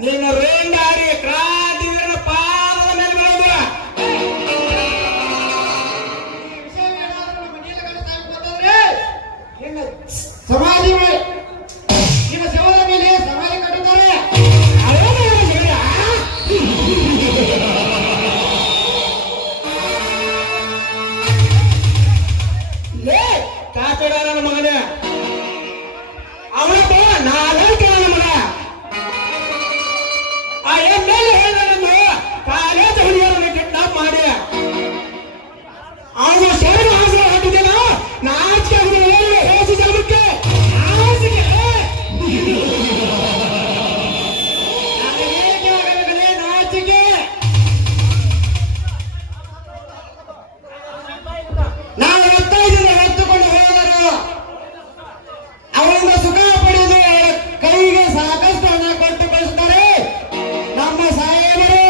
ನೀನು ರೇಂಗಾರಿ ಕ್ರಾಂತಿವೀರನ ಪಾದದ ಮೇಲೆ ಬೀಳೋದು. ಸಮಾಧಿ ನಿಮ್ಮ ಶವದ ಮೇಲೆ ಸಮಾಧಿ ಕಟ್ಟುತ್ತಾರೆ. ಲೇ ಕಾಚಡ ನನ್ನ ಮಗನೇ, ಅವನೊಬ್ಬ ನಾಲ್ಕು ನನ್ನ ಮಗ. ಆ ಎಮ್ಮೆಲ್ಲೆ ಹೇಳಿದನನ್ನು ಕಾಲೇಜ್ ಹುಡುಗಿಯರನ್ನು ಕಿಡ್ನಾಪ್ ಮಾಡಿ ಅವನು ಶರಣ ಹಾಸನ ಹೊಟ್ಟಿದ್ದೇನ. ನಾಚಿಕೆ ಹೇಸಿ ಜಾಮಕ್ಕೆ ನಾಚಿಕೆ ನಾಚಿಕೆ. ನಾವು 15 ಜನ ಎತ್ತುಕೊಂಡು ಹೋದರು. ಅವರಿಂದ ಸುಖ ಪಡೆದು ಅವರ ಕೈಗೆ ಸಾಕಷ್ಟು ಹಣ ಕೊಟ್ಟು ಕಳಿಸುತ್ತಾರೆ ನಮ್ಮ ಸಾಹೇಬರು.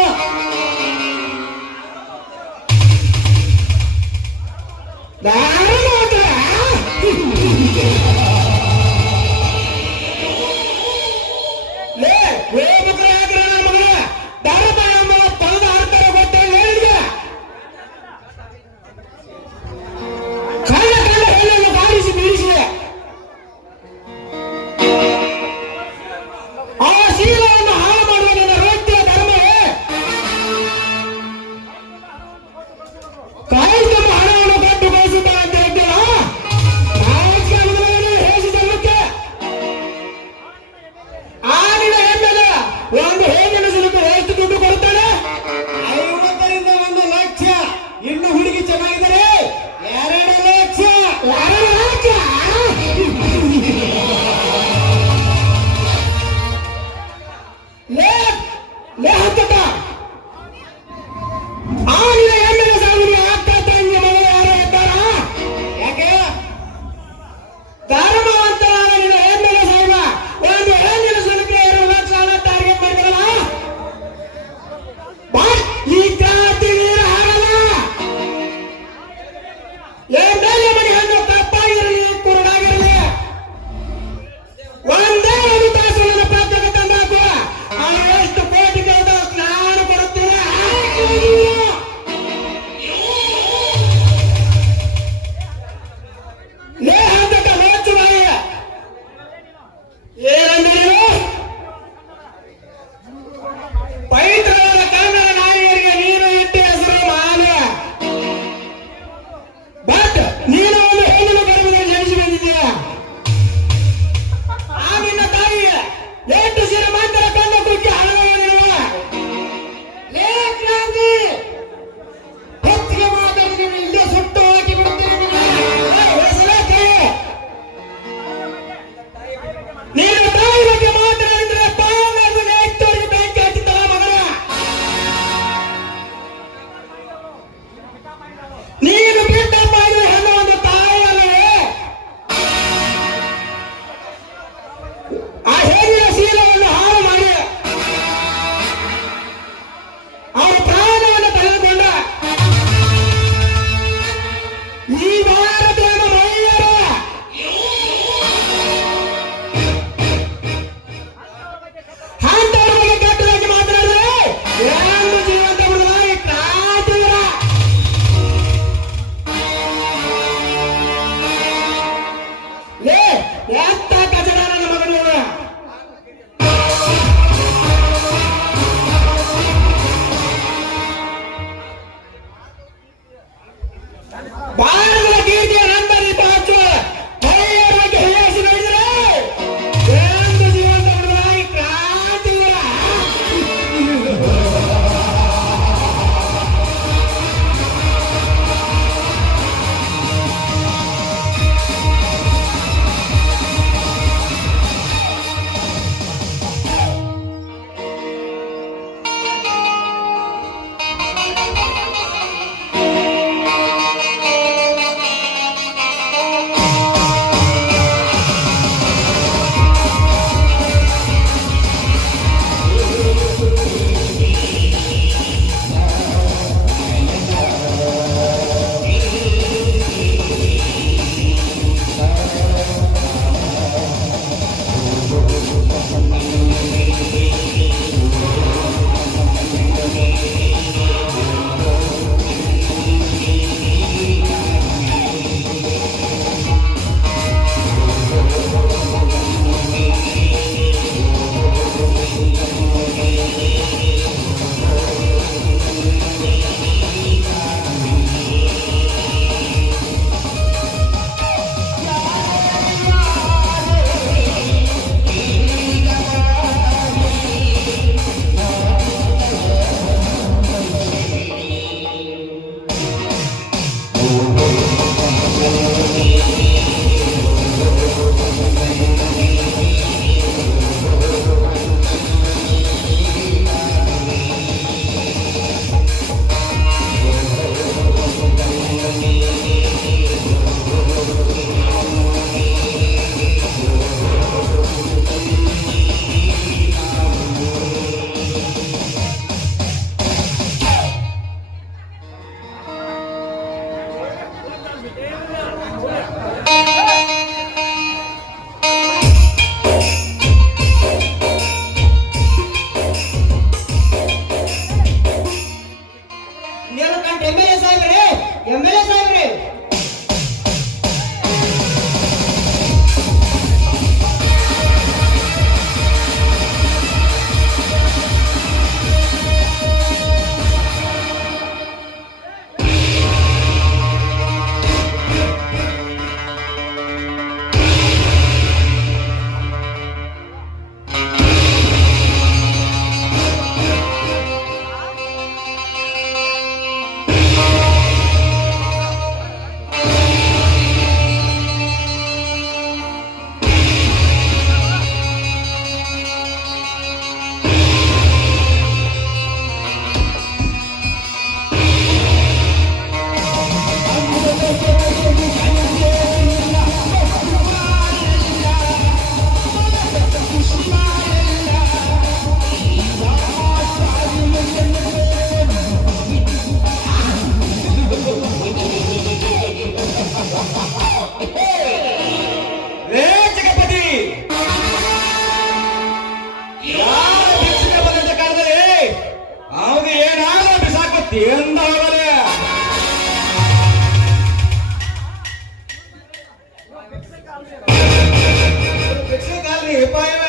ಆಗ್ಲಿ ಪಾಯವ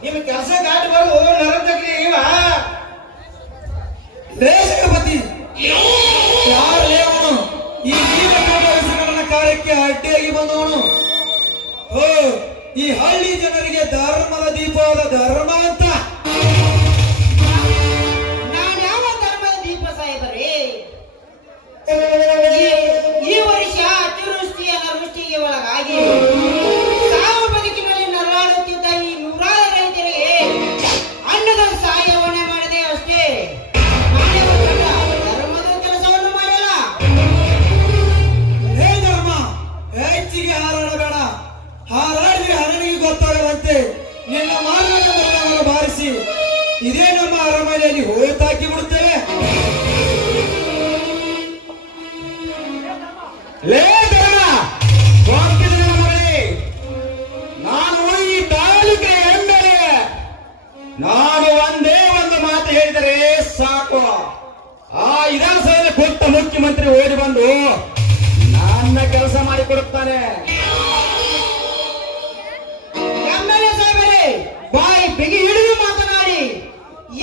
ನಿಮ್ ಕೆಲಸ ಗಾಡಿ ಬರು ನರದಗ್ಲಿ ಇವ ದೇಶಪತಿ ಯಾರು ಅವನು? ಈ ನನ್ನ ಕಾರ್ಯಕ್ಕೆ ಅಡ್ಡಿಯಾಗಿ ಬಂದವನು. ಓ, ಈ ಹಳ್ಳಿ ಜನರಿಗೆ ಧರ್ಮದ ದೀಪವಾದ ಧರ್ಮ ಅಂತ. ನಾನು ಯಾವ ಧರ್ಮದ ದೀಪ ಸಾಹೇಬರೇ? ಈ ವರ್ಷ ಅತಿವೃಷ್ಟಿ ಅನಾವೃಷ್ಟಿಗೆ ಒಳಗಾಗಿ ಸಾವು ಬದುಕಿನಲ್ಲಿ ನರಳಾಡುತ್ತಿದ್ದ ಈ ನೂರಾರು ರೈತರಿಗೆ ಅನ್ನದ ಸಹಾಯವನ್ನೇ ಮಾಡಿದೆ ಅಷ್ಟೇ. ಮಾನವ ತಂಡ ಧರ್ಮದ ಕೆಲಸವನ್ನು ಮಾಡಲ್ಲ. ಹೇ ಧರ್ಮ, ಹೆಚ್ಚಿಗೆ ಹಾರಾಡಬೇಡ. ಹಾರಾಡಿದ್ರೆ ಹರಣಿಗೆ ಗೊತ್ತಾಗದಂತೆ ನಿನ್ನ ಮಾರ್ಗವನ್ನು ಬಾರಿಸಿ ಇದೇ ನಮ್ಮ ಅರಮನೆಯಲ್ಲಿ ಹೋಯ್ತಾಕಿ ಬಿಡುತ್ತೇವೆ. ಲೇ ಧರ್ಮ, ನಾನು ಈ ತಾಲೂಕೆ ಎಂದರೆ ನಾನು ಒಂದೇ ಒಂದು ಮಾತು ಹೇಳಿದರೆ ಸಾಕು. ಆ ವಿಧಾನಸಭೆಯಲ್ಲಿ ಕೊಟ್ಟ ಮುಖ್ಯಮಂತ್ರಿ ಓಡಿ ಬಂದು ನನ್ನ ಕೆಲಸ ಮಾಡಿಕೊಡುತ್ತಾನೆ. ಎಮ್ಮೆಲ್ಯೆ ಸಾಹೇಬರೇ, ಬಾಯಿ ಬಿಗಿ ಹಿಡಿದು ಮಾತನಾಡಿ.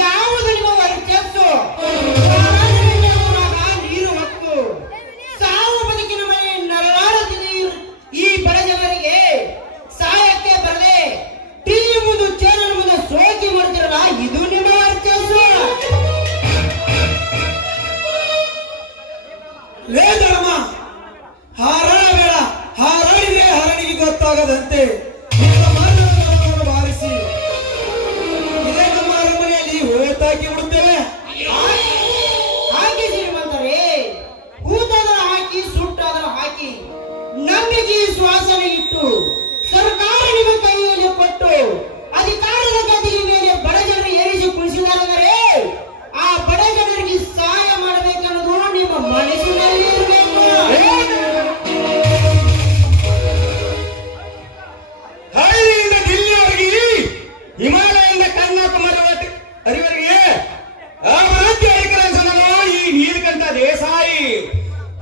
ಯಾವುದು ನಿಮ್ಮ ವರ್ಚಸ್ಸು? ನೀರು ಹೊತ್ತು ಸಾವು ಬದುಕಿನ ಮನೆ ನರಳಾಡುತ್ತಿದೆ ಈ ಬಡ ಜನರಿಗೆ ಸಹಾಯಕ್ಕೆ ಬರದೆ ಟಿವಿ ಮುಂದೆ ಚಾನಲ್ ಮುಂದೆ ಸೋಕಿ ಮಾಡ್ತಿರಲ್ಲ, ಇದು ನಿಮ್ಮ ವರ್ಚಸ್ಸು? ಲೇ ಧರ್ಮ, ಹಾರಾಡಬೇಡ. ಹಾರಾಡಿದ್ರೆ ಹರಣಿಗೆ ಗೊತ್ತಾಗದಂತೆ ನಿನ್ನ ಮಾರ್ಗವನ್ನು ಬಾರಿಸಿ ಇದೇ ನಮ್ಮ ಅರಮನೆಯಲ್ಲಿ ಹೋಯ್ತಾಕಿ ಬಿಡುತ್ತೇವೆ. ಹಾಕಿ ಶ್ರೀಮಂತರೇ, ಹೂತಾದರೂ ಹಾಕಿ ಸುಟ್ಟಾದರೂ ಹಾಕಿ ನಂಬಿಕೆ ಶ್ವಾಸನೆ ಇಟ್ಟು ಸರ್ಕಾರ ನಿಮ್ಮ ಕೈಯಲ್ಲಿ ಕೊಟ್ಟು ಅಧಿಕಾರದ ಗದಿಯ ಮೇಲೆ ಬಡ ಜನರು ಏರಿಸಿ ಕುಳಿಸಿದಾರೆ. ಆ ಬಡ ಜನರಿಗೆ ಸಹಾಯ ಮಾಡಬೇಕನ್ನೋದು ನಿಮ್ಮ ಮನಸ್ಸಿನಲ್ಲಿ ಇರಬೇಕು. ಹಳ್ಳಿಯಿಂದ ದಿಲ್ಲಿಯವರೆಗೆ, ಹಿಮಾಲಯದಿಂದ ಕನ್ಯಾಕುಮಾರಿ ಅರಿವರೆಗೆ ಅಭಿವೃದ್ಧಿ ಅಧಿಕಾರಿಗಳು ಈ ನೀಲಕಂಠ ದೇಸಾಯಿ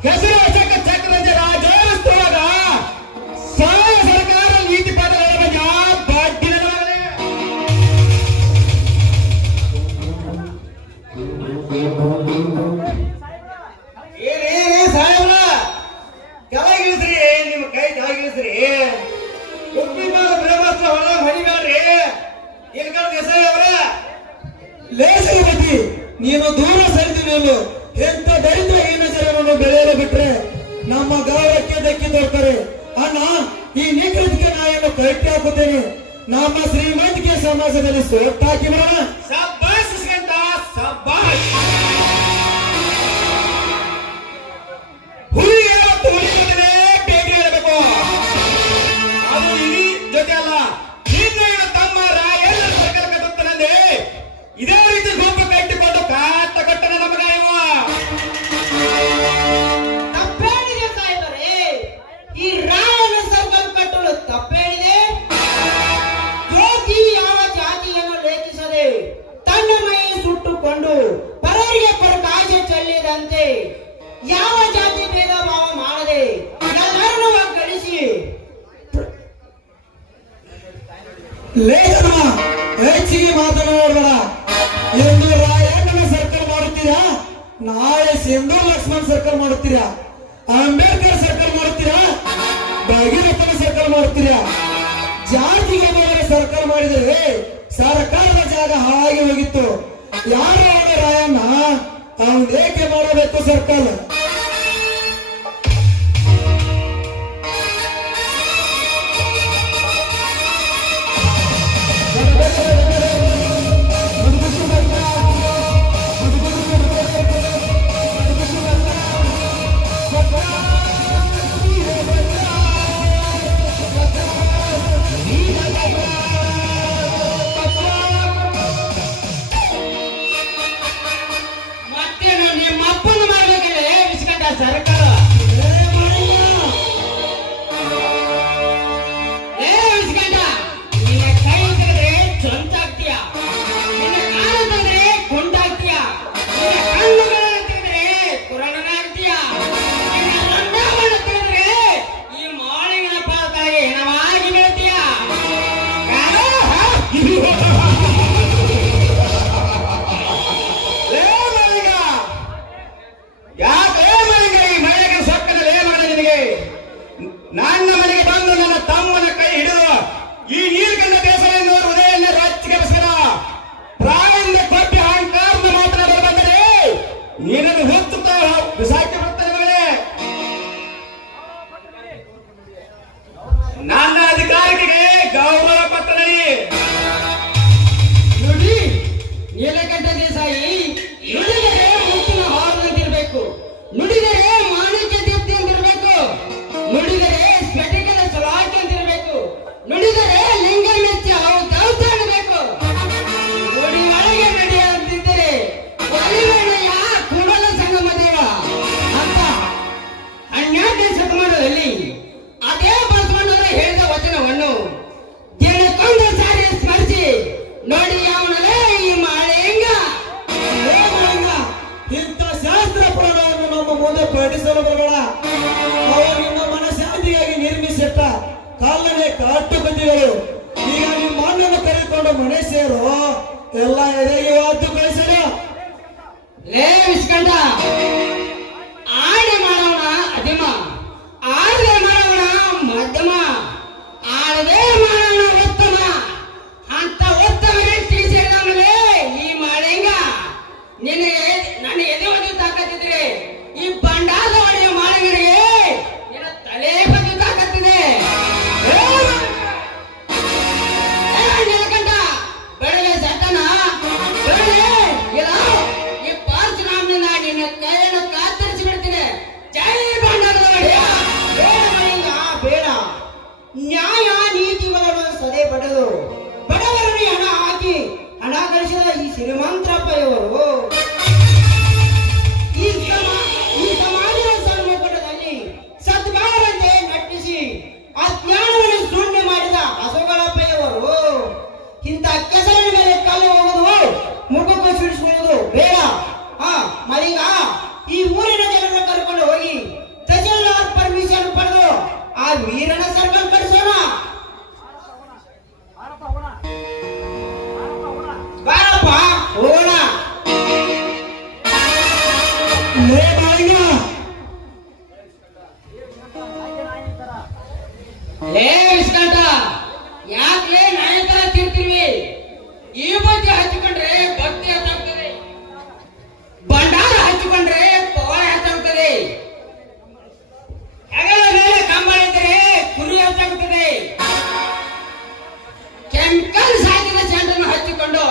ಹೆಸರು ಚಕ್ರದಂತ ರಾಜೋತ್ಸವದ ಸಹಾಯ ಸರ್ಕಾರ ನೀತಿ ಪದಗಳ ಬಗ್ಗೆ ಬಾಧ್ಯತೆ ಸಾಹೇಬ್ರ ಕೆಳಗಿಳಿಸ್ರಿ, ನಿಮ್ಮ ಕೈ ಕೆಳಗಿಳಿಸ್ರಿ. ಉಪ್ಪಿನ ಬ್ರಹ್ಮಾಸ್ತ್ರ ಹೊರ ಮಣಿಬ್ಯಾಡ್ರಿ. ಇಲ್ಕಂಡ್ ದೇಸಾಯಿ ಅವ್ರ ಲೇಸಗತಿ, ನೀನು ದೂರ ಸರಿದು ನಿಲ್ಲು. ಎಂತ ದರಿದ್ರಹೀನ ಜನರನ್ನು ಬೆಳೆಯಲು ಬಿಟ್ರೆ ನಮ್ಮ ಗೌರವಕ್ಕೆ ಧಕ್ಕೆ ತೋರ್ತಾರೆ. ಅಣ್ಣ, ಈ ನಿಕೃತಿಗೆ ನಾಯನ್ನು ಕಟ್ಟಿ ಹಾಕುತ್ತೇನೆ. ನಮ್ಮ ಶ್ರೀಮಂತಿಕೆ ಸಮಾಜದಲ್ಲಿ ಸೋಟಾಕಿ ಬಿಡೋಣ. ಸಬ್ಬಾಸ್ ಇಸ್ಕಂತ ಸಬ್ಬಾಸ್. ಹುಲಿ ಯಾವತ್ತು ಹುಲಿ ಜೊತೆ ಭೇಟಿ ಹೇಳಬೇಕು. ಅದು ಇಡೀ ಜೊತೆ ಅಲ್ಲ, ನಿನ್ನ ತಮ್ಮ ರಾಯಣ್ಣ ಸರ್ಕಲ್ ಕಟ್ಟುತ್ತಾನಂದೆ. ಇದೇ ರೀತಿ ಗುಂಪು ಕಟ್ಟಿಕೊಂಡು ಕಾಟ ಕಟ್ಟನ ನಮಗ ಇವ. ತಪ್ಪೇನಿದೆ ಸಾಹೇಬರೇ? ಈ ರಾಯನ ಸರ್ಕಲ್ ಕಟ್ಟಲು ತಪ್ಪೇನಿದೆ? ಜ್ಯೋತಿ ಯಾವ ಜಾತಿಯನ್ನು ಲೇಖಿಸದೆ ತನ್ನ ಮೈ ಸುಟ್ಟುಕೊಂಡು ಪರರಿಗೆ ಪ್ರಕಾಶ ಚೆಲ್ಲಿದಂತೆ ಯಾವ ಜಾತಿ ಭೇದ ಭಾವ ಮಾಡದೆ ಎಲ್ಲರನ್ನು ಒಗ್ಗೂಡಿಸಿ ಲೇಖನ ಹೆಚ್ಚಿಗೆ ಮಾತನಾಡಬೇಡ. ಎಂದು ರಾಯಣ್ಣನ ಸರ್ಕಲ್ ಮಾಡುತ್ತೀರಾ, ನಾಳೆ ಸಿಂಧೂರ್ ಲಕ್ಷ್ಮಣ್ ಸರ್ಕಲ್ ಮಾಡುತ್ತೀರಾ, ಅಂಬೇಡ್ಕರ್ ಸರ್ಕಲ್ ಮಾಡುತ್ತೀರಾ, ಭಗೀರಥನ ಸರ್ಕಲ್ ಮಾಡುತ್ತೀರಾ. ಜಾತಿಗೆ ಬೇರೆ ಸರ್ಕಲ್ ಮಾಡಿದರೆ ಸರ್ಕಾರದ ಜಾಗ ಹಾಗೆ ಹೋಗಿತ್ತು. ಯಾರು ಅವನ ರಾಯಣ್ಣ, ಅವನು ಏಕೆ ಮಾಡಬೇಕು ಸರ್ಕಲ್? ಮತ್ತೆ ನಿಮ್ಮ ಅಪ್ಪನ ಮಾಡ್ಬೇಕಲ್ಲ ವಿಸ್ಕಂಡ ಸರ್ಕಾರ. ಏ ವಿಸ್ಕಂಡ, ನಿನ್ನ ಕೈ ತೆಗೆದ್ರೆ ಚೊಂಚಾಗ್ತೀಯ, ನಿನ್ನ ಕಾಲು ತೆಗೆದ್ರೆ ಕೊಂಡಾಗ್ತೀಯ, ನಿನ್ನ ಕಣ್ಣುಗಳನ್ನು ತೆಗೆದ್ರೆ ಕುರಣನಾಗ್ತೀಯ, ನಿನ್ನ ರೊಂಡವನ್ನು ತೆಗೆದ್ರೆ ಈ ಮಾಳಿಂಗನ ಪಾಲಕಾಗಿ ಹೆಣವಾಗಿ ಬೀಳ್ತೀಯ. ಕಲ್ಲನೆ ಕಾಟು ಬುದ್ಧಿಗಳು. ಈಗ ನಿಮ್ಮ ಅಣ್ಣನ ಕರೆದುಕೊಂಡು ಮನೆ ಸೇರು, ಎಲ್ಲ ಎದೆಗೆ ವಾದ್ದು ಕಳಿಸಲು. ಲೇ ವಿಸ್ಕಂಡ, ಆಡೆ ಮಾಡೋಣ ಅಧಿಮ, ಆಡದೆ ಮಾಡೋಣ ಮಧ್ಯಮ, ಆಡದೆ ಮಾಡೋಣ ಉತ್ತಮ ಅಂತ ಉತ್ತಮ ತಿಳಿಸಿದಾಗಲೇ ಈ ಮಾಳಿಂಗ ನಿನಗೆ ನನ್ನ ಎದೆ ಒದ್ದು ತಾಕತ್ತಿದ್ರೆ ಈ ಬಂಡಾರದ ಒಡೆಯ ಮಾಳಿಂಗರಿಗೆ ನಿನ್ನ ತಲೆ ಬಗ್ಗೆ ತಾಕತ್ತಿದೆ. ನೀಲಕಂಠ, ಬೆಳಗ್ಗೆ ಸತ್ತನ ಬೆಳಗ್ಗೆ ಇಲ್ಲ ಈ ಪಾರ್ಶುರಾಮನಿಂದ ನಿನ್ನ ಕೈಯನ್ನು ಕಾತರಿಸಿ ಬಿಡ್ತೀನಿ. ಜೈ ಬಂಡಾರದ ಒಡೆಯ. ಬೇಡ ಮಾಳಿಂಗ, ಬೇಡ. ನ್ಯಾಯ ನೀತಿಗಳನ್ನು ಸದೆ ಪಡೆದು ಬಡವರನ್ನು ಹಣ ಹಾಕಿ ಹಣ ಗಳಿಸಿದ ಈ ಶ್ರೀಮಂತರಪ್ಪ ಇವರು ಈ ಸಮಾಜದ ಸನ್ಮುಖದಲ್ಲಿ ಸದ್ಭಾವನತೆ ನಟಿಸಿ ಅಜ್ಞಾನವನ್ನು ಶೂನ್ಯ ಮಾಡಿದ ಅಸೋಗಳಪ್ಪ ಇವರು ಇಂಥ ಕೆಸರಿನ ಮೇಲೆ ಕಲ್ಲು ಹೋಗುವುದು, ಮುಖಕ್ಕೆ ಸಿಡಿಸುವುದು ಬೇಡ. ಮಲಿಂಗ, ಈ ಊರಿನ ಜನರನ್ನು ಕರ್ಕೊಂಡು ಹೋಗಿ ತಹಸೀಲ್ದಾರ್ ಪರ್ಮಿಷನ್ ಪಡೆದು ಆ ವೀರನ ಸರ್ಕಲ್ ಕಳಿಸೋಣ. ಬಾರಪ್ಪ ಹೋಗೋಣ. ಲೇ ಮಾಳಿಂಗ, ಲೇ ವಿಸ್ಕಂಠ, ಯಾಕೆ ನಾಯಕರ ತಿರ್ತಿರ್ವಿ? ಈ ಬಗ್ಗೆ ಹಚ್ಚಿಕೊಂಡ್ರೆ ಭಕ್ತಿ ಹೆಚ್ಚಾಗ್ತದೆ, ಭಂಡಾರ ಹಚ್ಚಿಕೊಂಡ್ರೆ ಪವಾಡ ಹೆಚ್ಚಾಗ್ತದೆ, ಹೆಗಲ ಮೇಲೆ ಕಂಬಳ ಇದ್ದರೆ ಕುರಿ ಹೆಚ್ಚಾಗುತ್ತದೆ. ಕೆಮಿಕಲ್ ಹಾಕಿದ ಚೆಂಡನ್ನು ಹಚ್ಚಿಕೊಂಡು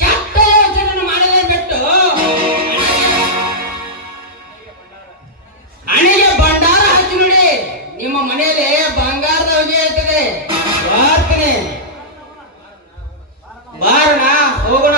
ಕೆಟ್ಟ ಯೋಚನೆಯನ್ನು ಮಾಡಲೇ ಬಿಟ್ಟು ಹಣೆಗೆ ಭಂಡಾರ ಹಚ್ಚಿ ನೋಡಿ, ನಿಮ್ಮ ಮನೆಯಲ್ಲಿ ಬಂಗಾರದ ಹೊಗೆ ಇರ್ತದೆ. ಬರ್ತೀನಿ, ಬಾರೋಣ, ಹೋಗೋಣ.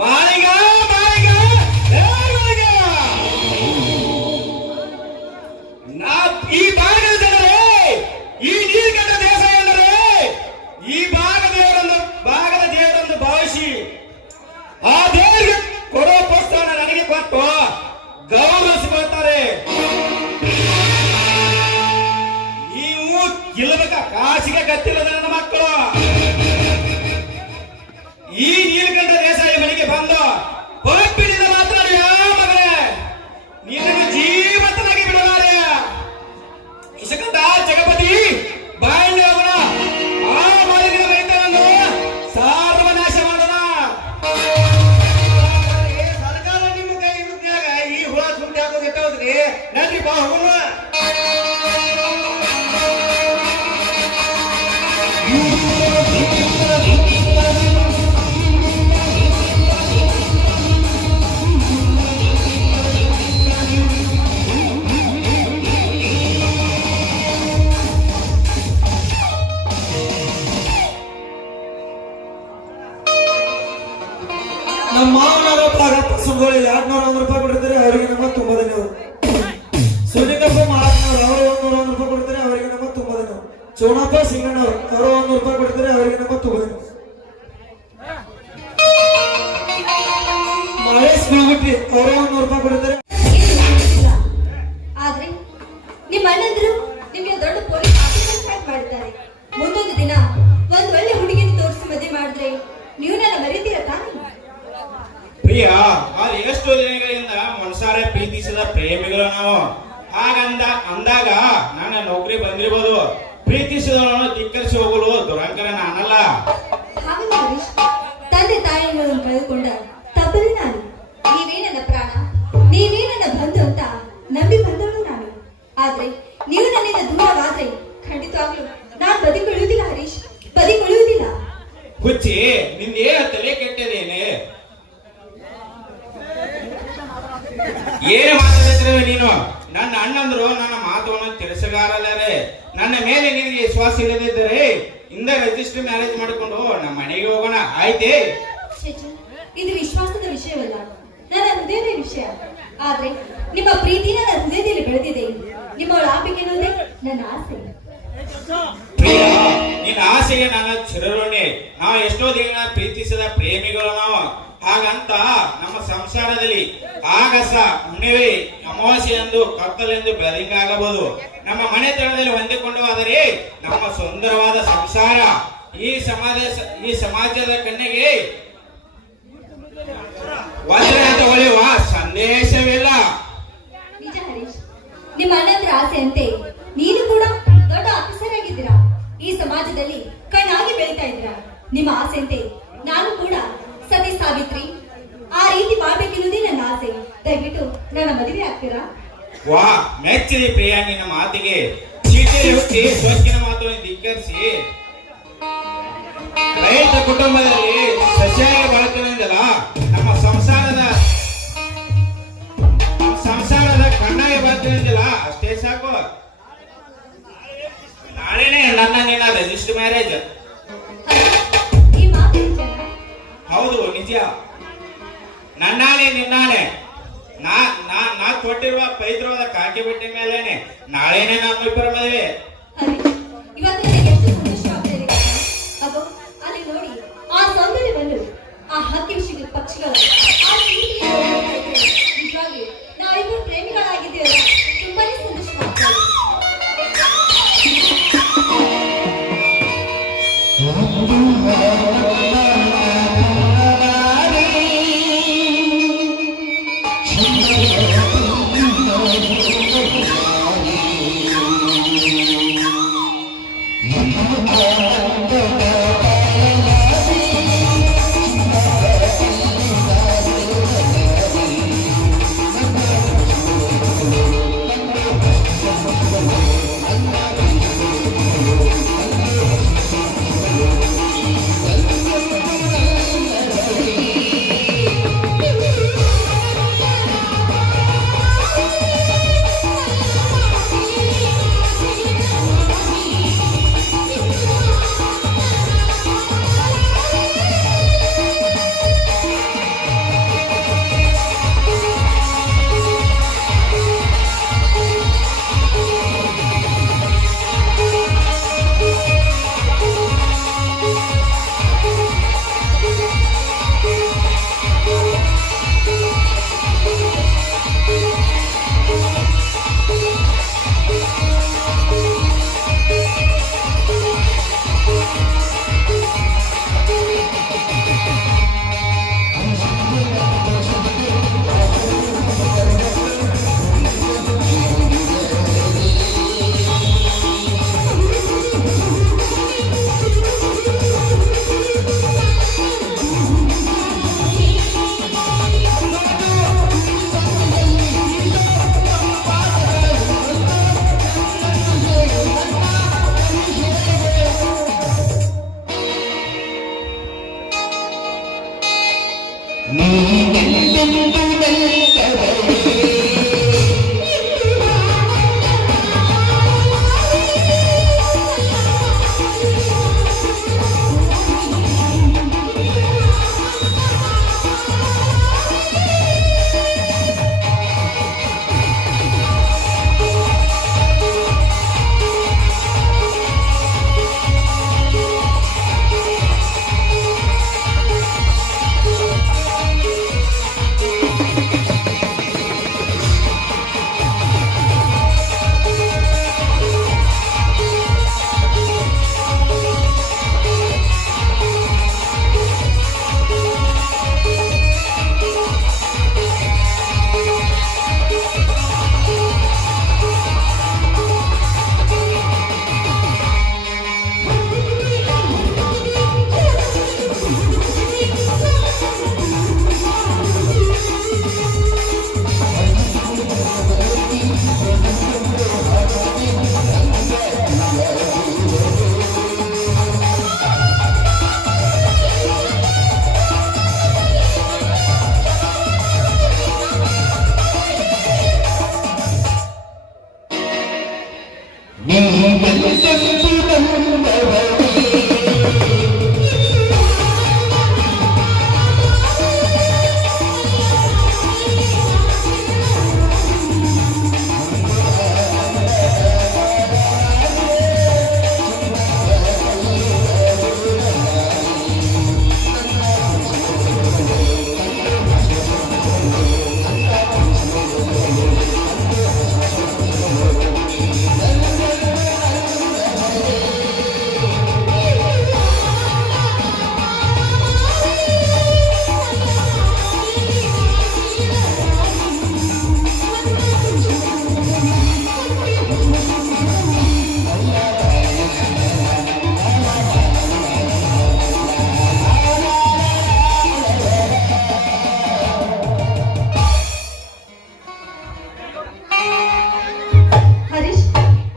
ಮಾಳಿಗ, ಮಾಳಿಗ, ಏ ಮಾಳಿಗ! ಈ ಭಾಗದ ಜನರೇ, ಈ ನೀಲಕಂಠ ದೇಶ ಎಂದರೆ ಈ ಭಾಗದ ದೇವರನ್ನು ಭಾವಿಸಿ ಆ ದೇವರಿಗೆ ಕೊಡೋ ಪ್ರೋತ್ಸಾಹ ನನಗೆ ಕೊಟ್ಟು ಗೌರವಿಸಿಕೊಳ್ತಾರೆ. ನೀವು ಗೆಲ್ಲಬೇಕ ಕಾಸಿಗೆ ಗತ್ತಿಲ್ಲದ ನನ್ನ ಮಕ್ಕಳು ಈ ನೀಲಕಂಠ ದೇಸಾಯಿ ಮನೆಗೆ ಬಂದು ಪಪ್ಪಿನಿಂದ ಮಾತನಾಡಿ ಮಗನೇ, ನಿನ್ನನ್ನು ಜೀವಂತನಾಗಿ ಬಿಡಲಾರೆ. ಇಸಕಂತ ಜಗಪತಿ ಬಾಯಲ್ಲಿ ಹೋಗೋಣ, ಆ ಮಾಲಿನ್ಯ ರೈತನನ್ನು ಸರ್ವನಾಶ ಮಾಡೋಣ. ಸರ್ಕಾರ ನಿಮ್ಮ ಕೈ ಇರುತ್ತಾಗ ಈ ಹುಳ ಸುಟ್ಟಿ ಹಾಕೋದು ಇಟ್ಟೋದ್ರಿ. ನಡ್ರಿ ಬಾ ಹೋಗೋಣ. ನಮ್ಮ ಮಾವನವರ ಪಾಗಪ್ಪ ಸುಂದರಿ 201 ರೂಪಾಯಿ ಕೊಡ್ತಾರೆ, ಅವರಿಗೆ ನಮ್ಮ ತುಂಬ ಧನ್ಯವಾದ. ಸುನಿಕಪ್ಪ ಮಾರನವರು ಅವರು 101 ರೂಪಾಯಿ ಕೊಡ್ತಾರೆ, ಅವರಿಗೆ ನಮ್ಮ ತುಂಬ ಧನ್ಯವಾದ. ಚೋಣಪ್ಪ ಸಿಂಗಣ್ಣವರು ಅವರು 100 ರೂಪಾಯಿ ಕೊಡ್ತಾರೆ, ಅವರಿಗೆ ನಮ್ಮ ತುಂಬ ಧನ್ಯವಾದ. ಮಹೇಶ್ ಗುರುಗುಟ್ಟಿ ಅವರು 100 ರೂಪಾಯಿ ಕೊಡ್ತಾರೆ. ಆದ್ರೆ ನಿಮ್ಮ ಅಣ್ಣಂದ್ರು ನಿಮ್ಗೆ ದೊಡ್ಡ ಪೊಲೀಸ್ ಆಫೀಸರ್ ಫೈಟ್ ಮಾಡಿದ್ದಾರೆ. ಮುಂದೊಂದು ದಿನ ಒಂದ್ ಒಳ್ಳೆ ಹುಡುಗಿನ ತೋರಿಸಿ ಮದುವೆ ಮಾಡಿದ್ರೆ ನೀವು ನನ್ನ ಮರೀತೀರ ತಾನೆ? ಪ್ರಿಯ, ಅಲ್ಲಿ ಎಷ್ಟು ದಿನಗಳಿಂದ ಮನಸಾರೆ ಪ್ರೀತಿಸಿದ ಪ್ರೇಮಿಗಳು ನಾವು. ಅಂದಾಗ ನನ್ನ ನೌಕರಿ ಬಂದಿರಬಹುದು, ಪ್ರೀತಿಸಿದವನನ್ನು ಧಿಕ್ಕರಿಸಿ ಹೋಗಲು ದುರಂಕರ ನಾನಲ್ಲ. ಹಾಗಲ್ಲ ಹರೀಶ್, ತಂದೆ ತಾಯಿಗಳನ್ನು ಕಳೆದುಕೊಂಡ ತಪ್ಪಲಿ ನಾನು. ನೀವೇ ನನ್ನ ಪ್ರಾಣ, ನೀವೇ ನನ್ನ ಬಂಧು ಅಂತ ನಂಬಿ ಬಂದವಳು ನಾನು. ಆದ್ರೆ ಆದ್ರೆ ನೀವು ನನ್ನಿಂದ ದೂರವಾದ್ರೆ ಖಂಡಿತವಾಗ್ಲೂ ನಾನು ಬದುಕೊಳ್ಳುವುದಿಲ್ಲ ಹರೀಶ್, ಬದುಕೊಳ್ಳುವುದಿಲ್ಲ. ಹುಚ್ಚಿ, ನಿಂದೇ ತಲೆ ಕೆಟ್ಟದೇನೆ. ಏನು ಮಾತಾಡ್ತಿರುವೆ ನೀನು? ನನ್ನ ಅಣ್ಣಂದ್ರು ನನ್ನ ಮಾತುಗಳನ್ನು ತಿಳಿಸಗಾರಲ್ಲರೆ. ನನ್ನ ಮೇಲೆ ನಿನಗೆ ವಿಶ್ವಾಸ ಇಲ್ಲದಿದ್ದರೆ ಇಂದ ರಿಜಿಸ್ಟರ್ ಮ್ಯಾರೇಜ್ ಮಾಡಿಕೊಂಡು ನಮ್ಮ ಮನೆಗೆ ಹೋಗೋಣ, ಆಯ್ತೇ? ಶೇಷು, ಇದು ವಿಶ್ವಾಸದ ವಿಷಯವಲ್ಲ, ನನ್ನ ಹೃದಯದ ವಿಷಯ. ಆದ್ರೆ ನಿಮ್ಮ ಪ್ರೀತಿ ನನ್ನ ಹೃದಯದಲ್ಲಿ ಬೆಳೆದಿದೆ. ನಿಮ್ಮವಳ ಆಗ್ಬೇಕೆನ್ನುವುದೇ ನನ್ನ ಆಸೆ. ಪ್ರಿಯ, ನಿನ್ನ ಆಸೆಗೆ ನನ್ನ ಚಿರಋಣಿ. ನಾವು ಎಷ್ಟೋ ದಿನ ಪ್ರೀತಿಸಿದ ಪ್ರೇಮಿಗಳು ನಾವು. ಹಾಗಂತ ನಮ್ಮ ಸಂಸಾರದಲ್ಲಿ ಆಗಸ, ಹುಣ್ಣಿಮೆ, ಅಮಾವಾಸ್ಯೆ ಎಂದು ಕತ್ತಲೆಂದು ಬೆಳದಿಂಗಾಗಬಹುದು. ನಮ್ಮ ಮನೆತನದಲ್ಲಿ ಹೊಂದಿಕೊಂಡು ಆದರೆ ನಮ್ಮ ಸುಂದರವಾದ ಸಂಸಾರ ಈ ಸಮಾಜದ ಕಣ್ಣಿಗೆ ವಜ್ರದ ಹೊಳೆಯುವ ಸಂದೇಶವಿಲ್ಲ. ನಿಜ ಹರೀಶ್, ನಿಮ್ಮ ಅಣ್ಣಂದ್ರ ಆಸೆಯಂತೆ ನೀನು ಕೂಡ ದೊಡ್ಡ ಆಫೀಸರ್ ಆಗಿದ್ದೀರಾ. ಈ ಸಮಾಜದಲ್ಲಿ ಕಣ್ಣಾಗಿ ಬೆಳೀತಾ ಇದ್ದೀರಾ. ನಿಮ್ಮ ಆಸೆಯಂತೆ ನಾನು ಕೂಡ ಸತಿ ಸಾವಿತ್ರಿ ಆ ರೀತಿ ಮಾಡ್ಬೇಕೆನ್ನುವುದೇ ನನ್ನ ಆಸೆ. ದಯವಿಟ್ಟು ನನ್ನ ಮದುವೆ ಆಗ್ತೀರಾ? ವಾ, ಮೆಚ್ಚಿದೆ ಪ್ರಿಯ ನಿನ್ನ ಮಾತಿಗೆ. ಚೀಟಿಯಲ್ಲಿ ಹುಟ್ಟಿ ಸೋಕಿನ ಮಾತನ್ನು ಧಿಕ್ಕರಿಸಿ ರೈತ ಕುಟುಂಬದಲ್ಲಿ ಸಸ್ಯಾಗಿ ಬಳಕೆಯಿಂದಲ್ಲ ನಮ್ಮ ಸಂಸಾರದ ಕಣ್ಣಾಗಿ ಬಳಕೆಯಿಂದಲ್ಲ, ಅಷ್ಟೇ ಸಾಕು. ನಾಳೆನೆ ನಿನ್ನ ರಿಜಿಸ್ಟರ್ ಮ್ಯಾರೇಜ್. ಈ ಮಾತು ನಿಜನಾ? ಹೌದು, ನಿಜ. ನನ್ನಾನೆ ನಿನ್ನಾನೆ. ನಾ ಕೊಟ್ಟಿರುವ ಪೈತ್ರವಾದ ಕಾಕಿ ಬಟ್ಟೆ ಮೇಲೇನೆ ನಾಳೆನೆ ನಮ್ಮಿಬ್ಬರ ಮದುವೆ. ಹರೀಶ್, ಇವತ್ತು ನನಗೆ ಎಷ್ಟು ಸಂತೋಷವಾಗ್ತಾ ಇದೆ ಗೊತ್ತಾ? ಅಗೋ, ಅಲ್ಲಿ ನೋಡಿ ಆ ಸೌಂದರ್ಯವನ್ನು, ಆ ಹಕ್ಕಿ ಪಕ್ಷಿಗಳು, ಆ ಪ್ರೀತಿಯನ್ನು ನೋಡ್ತಾ ಇದ್ರೆ ನಿಜವಾಗಿ ನಾವಿಬ್ಬರು ಪ್ರೇಮಿಗಳಾಗಿದ್ದೇವಲ್ಲ, ತುಂಬಾನೇ ಸಂತೋಷವಾಗ್ತಾ ಇದೆ. ಹರೀಶ್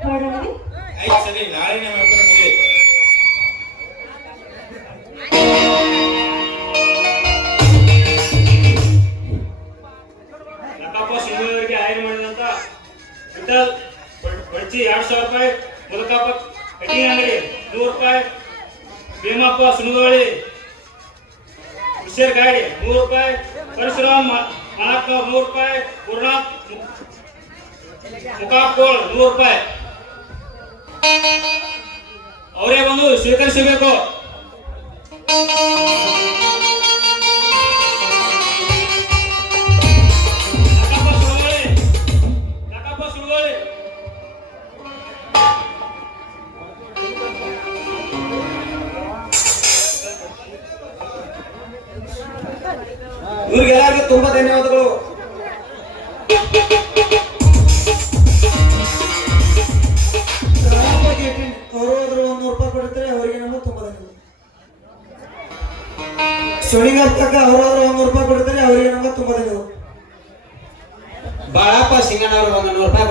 ಹೊರಡೋಣವೇ? ಆಯ್ತು ಸರಿ, ನಾಳೆನೇ ಮಾಡ್ಕೊಂಡು ಮದುವೆ. ಲಕ್ಕಪ್ಪ ಸಿಂಧುವರಿಗೆ ಹೈರ್ ಮಾಡಿದಂತ ವಿಠಲ್ ಬಡ್ಚಿ 2000 ರೂಪಾಯಿ, ಮುಲಕಪ್ಪ ಕಟಿಂಗ್ ಅಂಗಡಿ 100 ರೂಪಾಯಿ, ಭೀಮಪ್ಪ ಸುಣದೋಳಿ ವಿಶೇರ್ ಗಾಡಿ 100 ರೂಪಾಯಿ, ಪರಶುರಾಮ್ ಮಣಕ್ಕ 100 ರೂಪಾಯಿ, ಗುರುನಾಥ್ ಮುಖಾಕೋಳ್ 100 ರೂಪಾಯಿ. ಅವರೇ ಬಂದು ಸ್ವೀಕರಿಸಬೇಕು. ಲಕ್ಕಪ್ಪ ಸುಣದೋಳಿ ಇವ್ರಿಗೆಲ್ಲರಿಗೂ ತುಂಬಾ ಧನ್ಯವಾದಗಳು. ಅವರು 100 ರೂಪಾಯಿ ಕೊಡ್ತಾರೆ, ಅವರಿಗೆ ನಮಗೆ ತುಂಬಾ ಧನ್ಯವಾದ. ಶೋಣಿಗಾರ್ತಕ್ಕ ಅವರಾದ್ರೂ 100 ರೂಪಾಯಿ ಕೊಡ್ತಾರೆ, ಅವರಿಗೆ ನಮಗೆ ತುಂಬಾ ಧನ್ಯವಾದ. ಬಾಳಪ್ಪ ಸಿಂಗನವ್ರು 100 ರೂಪಾಯಿ